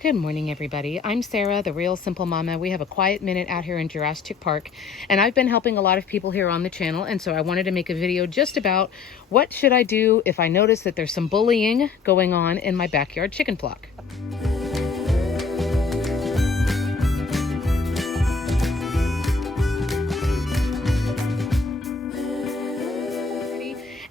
Good morning, everybody. I'm Sarah, the Real Simple Mama. We have a quiet minute out here in Jurassic Park, and I've been helping a lot of people here on the channel, and so I wanted to make a video just about what should I do if I notice that there's some bullying going on in my backyard chicken flock.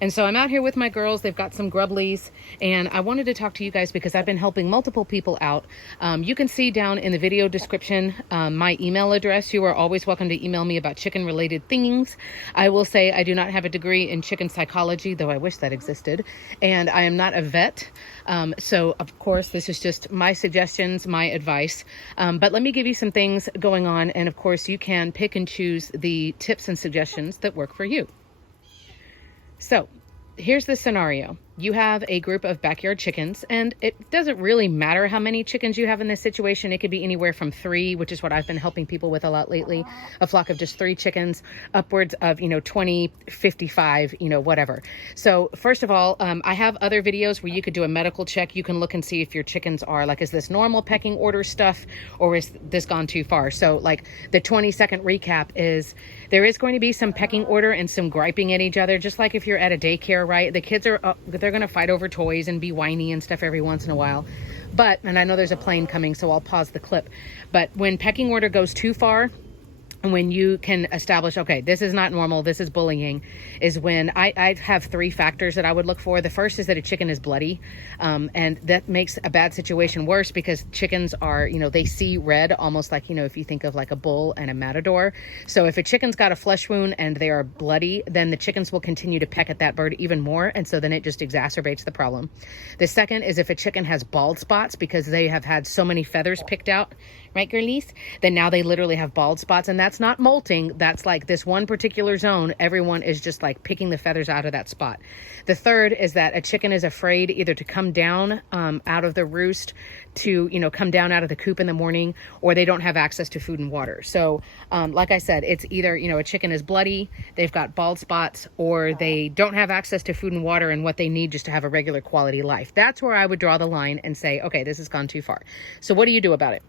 And so I'm out here with my girls. They've got some grubblies, and I wanted to talk to you guys because I've been helping multiple people out. You can see down in the video description my email address. You are always welcome to email me about chicken related things. I will say I do not have a degree in chicken psychology, though I wish that existed, and I am not a vet. So of course this is just my suggestions, my advice, but let me give you some things going on, and of course you can pick and choose the tips and suggestions that work for you. So here's the scenario. You have a group of backyard chickens, and it doesn't really matter how many chickens you have in this situation. It could be anywhere from 3, which is what I've been helping people with a lot lately, a flock of just 3 chickens, upwards of, 20, 55, whatever. So first of all, I have other videos where you could do a medical check. You can look and see if your chickens are is this normal pecking order stuff, or is this gone too far? So the 20-second recap is there is going to be some pecking order and some griping at each other, just like if you're at a daycare, right? The kids are they're going to fight over toys and be whiny and stuff every once in a while. But, and I know there's a plane coming, so I'll pause the clip. But when pecking order goes too far, and when you can establish, okay, this is not normal, this is bullying, is when I have 3 factors that I would look for. The first is that a chicken is bloody, and that makes a bad situation worse because chickens are, they see red, almost like, if you think of like a bull and a matador. So if a chicken's got a flesh wound and they are bloody, then the chickens will continue to peck at that bird even more, and so then it just exacerbates the problem. The second is if a chicken has bald spots because they have had so many feathers picked out, right, girlies? Then now they literally have bald spots, and that's not molting. That's like this one particular zone. Everyone is just like picking the feathers out of that spot. The third is that a chicken is afraid either to come down out of the roost, to, come down out of the coop in the morning, or they don't have access to food and water. So like I said, it's either, a chicken is bloody, they've got bald spots, or they don't have access to food and water and what they need just to have a regular quality life. That's where I would draw the line and say, okay, this has gone too far. So what do you do about it?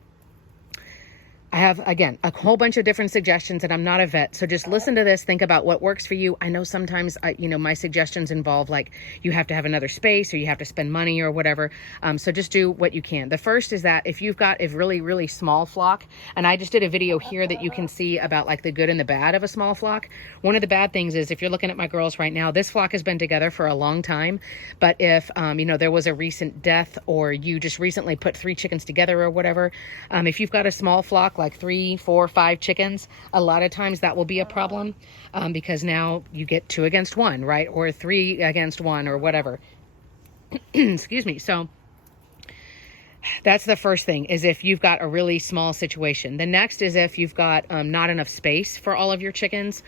I have, again, a whole bunch of different suggestions, and I'm not a vet, so just listen to this, think about what works for you. I know sometimes, my suggestions involve you have to have another space or you have to spend money or whatever, so just do what you can. The first is that if you've got a really, really small flock, and I just did a video here that you can see about the good and the bad of a small flock. One of the bad things is if you're looking at my girls right now, this flock has been together for a long time, but if, there was a recent death or you just recently put 3 chickens together or whatever, if you've got a small flock, 3, 4, 5 chickens, a lot of times that will be a problem because now you get 2 against 1, right? Or 3 against 1 or whatever. Excuse me. So that's the first thing, is if you've got a really small situation. The next is if you've got not enough space for all of your chickens.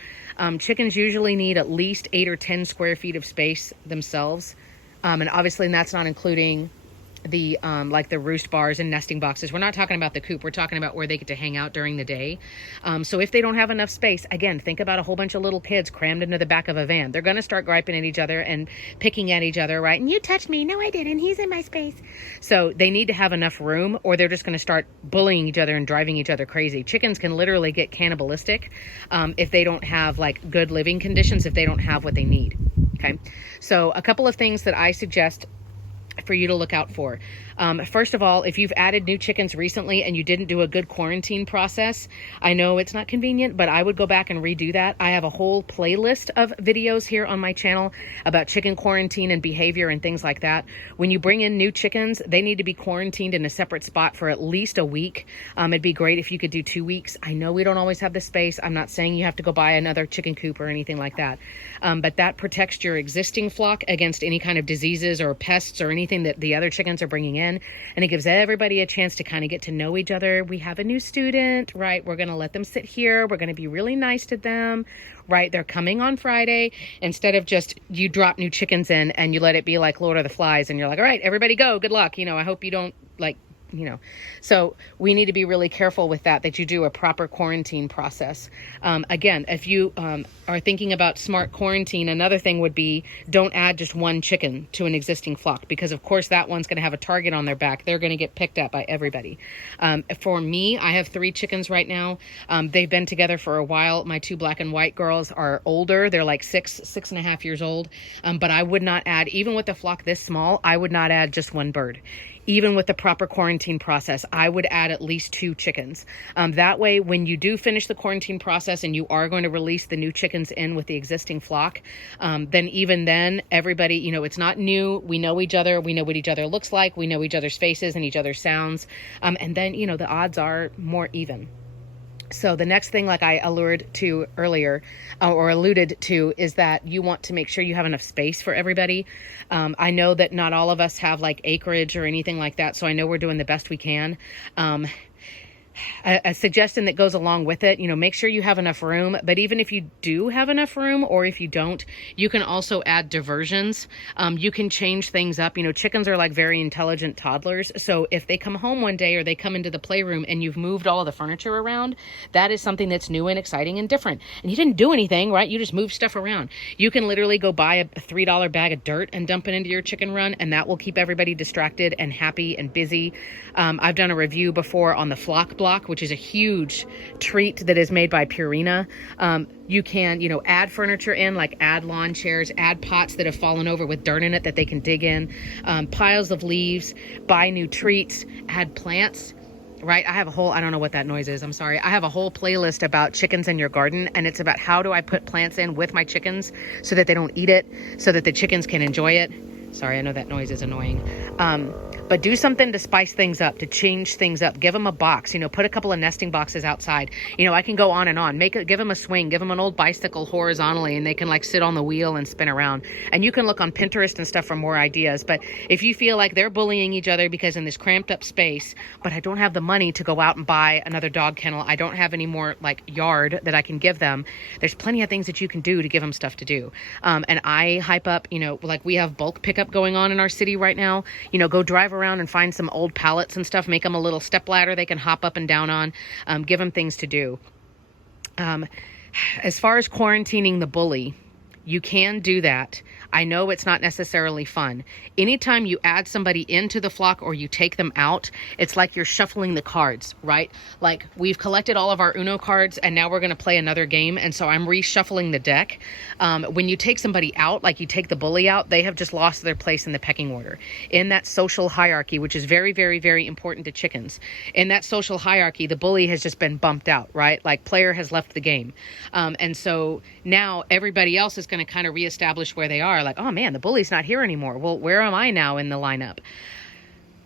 Chickens usually need at least 8 or 10 square feet of space themselves. And obviously that's not including the the roost bars and nesting boxes. We're not talking about the coop. We're talking about where they get to hang out during the day. So if they don't have enough space, again, think about a whole bunch of little kids crammed into the back of a van. They're going to start griping at each other and picking at each other, right? And you touched me. No, I didn't. He's in my space. So they need to have enough room, or they're just going to start bullying each other and driving each other crazy. Chickens can literally get cannibalistic if they don't have good living conditions, if they don't have what they need. Okay. So a couple of things that I suggest for you to look out for. First of all, if you've added new chickens recently and you didn't do a good quarantine process, I know it's not convenient, but I would go back and redo that. I have a whole playlist of videos here on my channel about chicken quarantine and behavior and things like that. When you bring in new chickens, they need to be quarantined in a separate spot for at least a week. It'd be great if you could do 2 weeks. I know we don't always have the space. I'm not saying you have to go buy another chicken coop or anything like that. But that protects your existing flock against any kind of diseases or pests or anything that the other chickens are bringing in. And it gives everybody a chance to kind of get to know each other. We have a new student, right? We're going to let them sit here. We're going to be really nice to them, right? They're coming on Friday. Instead of just you drop new chickens in and you let it be like Lord of the Flies and you're like, all right, everybody go. Good luck. I hope you don't So we need to be really careful with that you do a proper quarantine process. Again, if you are thinking about smart quarantine, another thing would be don't add just one chicken to an existing flock, because of course that one's going to have a target on their back. They're going to get picked at by everybody. For me, I have 3 chickens right now. They've been together for a while. My 2 black and white girls are older. They're like 6.5 years old. But I would not add, even with a flock this small, I would not add just one bird. Even with the proper quarantine process, I would add at least 2 chickens. That way, when you do finish the quarantine process and you are going to release the new chickens in with the existing flock, then even then, everybody, it's not new. We know each other. We know what each other looks like. We know each other's faces and each other's sounds. And then, the odds are more even. So the next thing, like I alluded to earlier, is that you want to make sure you have enough space for everybody. I know that not all of us have like acreage or anything like that, so I know we're doing the best we can. A suggestion that goes along with it, make sure you have enough room. But even if you do have enough room, or if you don't, you can also add diversions. You can change things up. Chickens are like very intelligent toddlers. So if they come home one day or they come into the playroom and you've moved all of the furniture around, that is something that's new and exciting and different. And you didn't do anything, right? You just moved stuff around. You can literally go buy a $3 bag of dirt and dump it into your chicken run, and that will keep everybody distracted and happy and busy. I've done a review before on the flock block, which is a huge treat that is made by Purina. You can, add furniture in, like add lawn chairs, add pots that have fallen over with dirt in it that they can dig in, piles of leaves, buy new treats, add plants. Right? I don't know what that noise is. I'm sorry. I have a whole playlist about chickens in your garden, and it's about how do I put plants in with my chickens so that they don't eat it, so that the chickens can enjoy it. Sorry, I know that noise is annoying. But do something to spice things up, to change things up. Give them a box, put a couple of nesting boxes outside. I can go on and on. Give them a swing, give them an old bicycle horizontally, and they can like sit on the wheel and spin around. And you can look on Pinterest and stuff for more ideas. But if you feel like they're bullying each other because in this cramped up space, but I don't have the money to go out and buy another dog kennel, I don't have any more like yard that I can give them, there's plenty of things that you can do to give them stuff to do. And I hype up, like we have bulk pickup going on in our city right now. Go drive around and find some old pallets and stuff, make them a little step ladder they can hop up and down on, give them things to do. As far as quarantining the bully, you can do that. I know it's not necessarily fun. Anytime you add somebody into the flock or you take them out, it's like you're shuffling the cards, right? Like we've collected all of our Uno cards and now we're going to play another game. And so I'm reshuffling the deck. When you take somebody out, like you take the bully out, they have just lost their place in the pecking order. In that social hierarchy, which is very, very, very important to chickens. In that social hierarchy, the bully has just been bumped out, right? Like player has left the game. And so now everybody else is going to kind of reestablish where they are. Like, oh man, the bully's not here anymore. Well, where am I now in the lineup?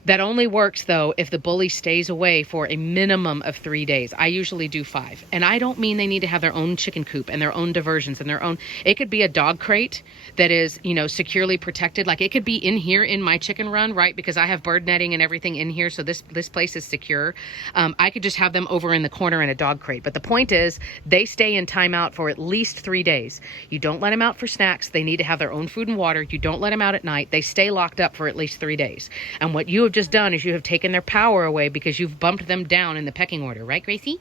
That only works, though, if the bully stays away for a minimum of 3 days. I usually do 5. And I don't mean they need to have their own chicken coop and their own diversions and their own... It could be a dog crate that is, securely protected. Like, it could be in here in my chicken run, right? Because I have bird netting and everything in here, so this place is secure. I could just have them over in the corner in a dog crate. But the point is, they stay in timeout for at least 3 days. You don't let them out for snacks. They need to have their own food and water. You don't let them out at night. They stay locked up for at least 3 days. And what you have just done is you have taken their power away because you've bumped them down in the pecking order, right, Gracie?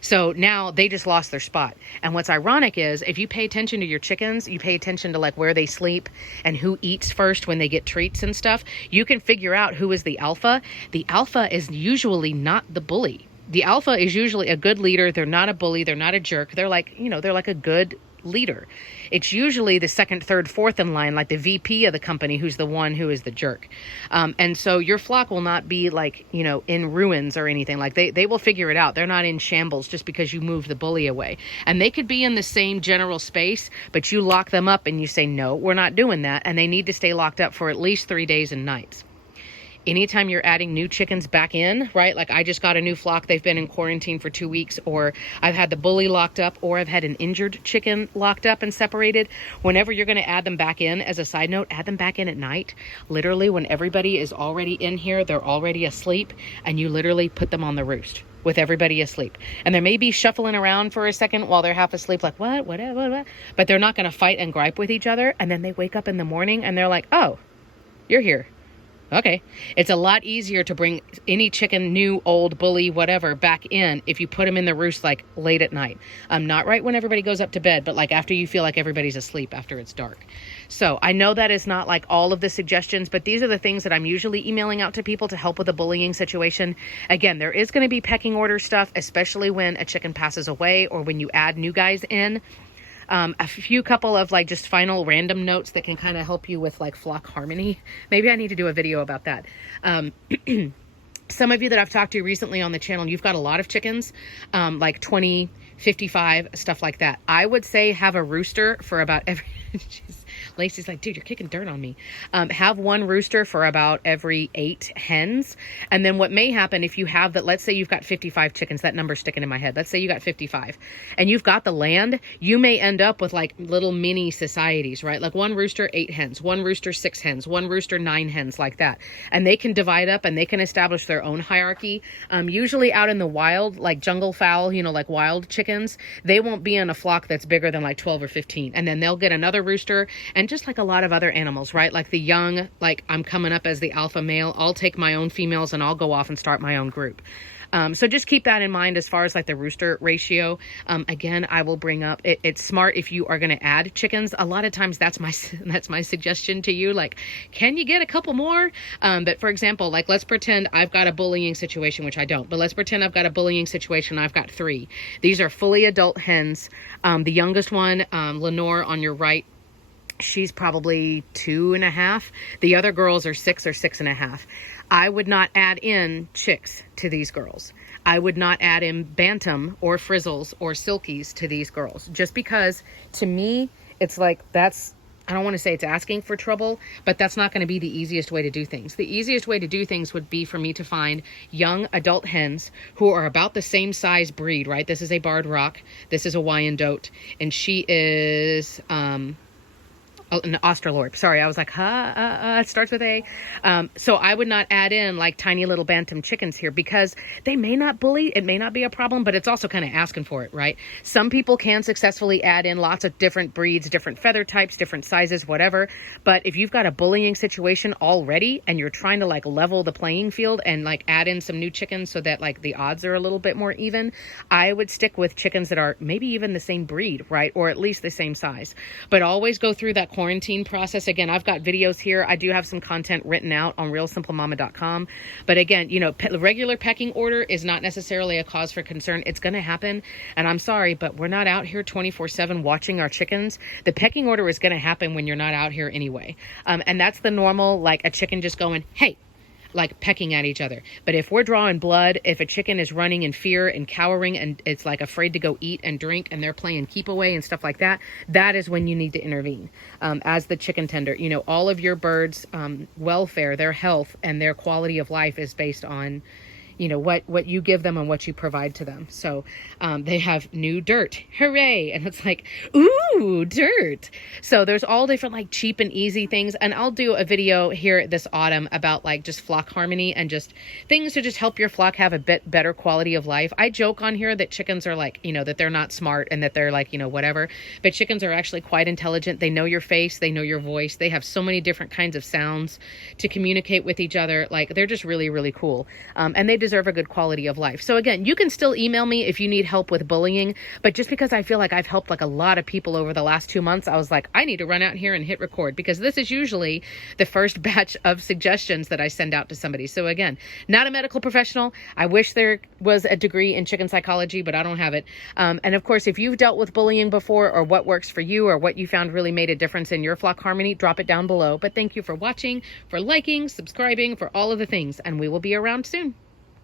So now they just lost their spot. And what's ironic is if you pay attention to your chickens, you pay attention to like where they sleep and who eats first when they get treats and stuff, you can figure out who is the alpha. The alpha is usually not the bully. The alpha is usually a good leader. They're not a bully. They're not a jerk. They're like, they're like a good leader. It's usually the second, third, fourth in line, like the VP of the company, who's the one who is the jerk. And so your flock will not be like, in ruins or anything. Like they will figure it out. They're not in shambles just because you move the bully away. And they could be in the same general space, but you lock them up and you say, no, we're not doing that. And they need to stay locked up for at least 3 days and nights. Anytime you're adding new chickens back in, right? Like I just got a new flock. They've been in quarantine for 2 weeks, or I've had the bully locked up, or I've had an injured chicken locked up and separated. Whenever you're going to add them back in, as a side note, add them back in at night. Literally when everybody is already in here, they're already asleep, and you literally put them on the roost with everybody asleep. And they may be shuffling around for a second while they're half asleep, like what, but they're not going to fight and gripe with each other. And then they wake up in the morning and they're like, oh, you're here. Okay. It's a lot easier to bring any chicken, new, old, bully, whatever, back in if you put them in the roost like late at night. Not right when everybody goes up to bed, but like after you feel like everybody's asleep after it's dark. So I know that is not like all of the suggestions, but these are the things that I'm usually emailing out to people to help with a bullying situation. Again, there is going to be pecking order stuff, especially when a chicken passes away or when you add new guys in. A few couple of like just final random notes that can kind of help you with like flock harmony. Maybe I need to do a video about that. Some of you that I've talked to recently on the channel, you've got a lot of chickens, like 20, 55, stuff like that. I would say have a rooster for about every... Lacey's like, dude, you're kicking dirt on me. Have one rooster for about every 8 hens. And then what may happen if you have that, let's say you've got 55 chickens, that number's sticking in my head. Let's say you got 55 and you've got the land, you may end up with like little mini societies, right? Like one rooster, 8 hens, one rooster, 6 hens, one rooster, 9 hens, like that. And they can divide up and they can establish their own hierarchy. Usually out in the wild, like jungle fowl, you know, like wild chickens, they won't be in a flock that's bigger than like 12 or 15. And then they'll get another rooster. And just like a lot of other animals, right? Like the young, like I'm coming up as the alpha male, I'll take my own females and I'll go off and start my own group. So just keep that in mind as far as like the rooster ratio. Again, I will bring up, it's smart if you are going to add chickens. A lot of times that's my suggestion to you. Like, can you get a couple more? But for example, like let's pretend I've got a bullying situation, which I don't, but let's pretend I've got a bullying situation. I've got 3. These are fully adult hens. The youngest one, Lenore on your right, she's probably 2.5. The other girls are 6 or 6.5. I would not add in chicks to these girls. I would not add in bantam or frizzles or silkies to these girls, just because to me, it's like, that's, I don't want to say it's asking for trouble, but that's not going to be the easiest way to do things. The easiest way to do things would be for me to find young adult hens who are about the same size breed, right? This is a Barred Rock. This is a Wyandotte, and she is, an Australorp. Sorry, I was like, it starts with A. So I would not add in like tiny little bantam chickens here because they may not bully. It may not be a problem, but it's also kind of asking for it, right? Some people can successfully add in lots of different breeds, different feather types, different sizes, whatever. But if you've got a bullying situation already and you're trying to like level the playing field and like add in some new chickens so that like the odds are a little bit more even, I would stick with chickens that are maybe even the same breed, right? Or at least the same size. But always go through that quarantine process. Again, I've got videos here. I do have some content written out on realsimplemama.com. But again, you know, regular pecking order is not necessarily a cause for concern. It's going to happen. And I'm sorry, but we're not out here 24/7 watching our chickens. The pecking order is going to happen when you're not out here anyway. And that's the normal, like a chicken just going, hey, like pecking at each other. But if we're drawing blood, if a chicken is running in fear and cowering and it's like afraid to go eat and drink and they're playing keep away and stuff like that, that is when you need to intervene. As the chicken tender, you know, all of your birds' welfare, their health and their quality of life is based on, you know, what you give them and what you provide to them. So they have new dirt. Hooray. And it's like, ooh, dirt. So there's all different like cheap and easy things. And I'll do a video here this autumn about like just flock harmony and just things to just help your flock have a bit better quality of life. I joke on here that chickens are like, you know, that they're not smart and that they're like, you know, whatever. But chickens are actually quite intelligent. They know your face. They know your voice. They have so many different kinds of sounds to communicate with each other. Like they're just really, really cool. And they deserve a good quality of life. So again, you can still email me if you need help with bullying, but just because I feel like I've helped like a lot of people over the last 2 months, I was like, I need to run out here and hit record because this is usually the first batch of suggestions that I send out to somebody. So again, not a medical professional. I wish there was a degree in chicken psychology, but I don't have it. And of course, if you've dealt with bullying before or what works for you or what you found really made a difference in your flock harmony, drop it down below. But thank you for watching, for liking, subscribing, for all of the things, and we will be around soon.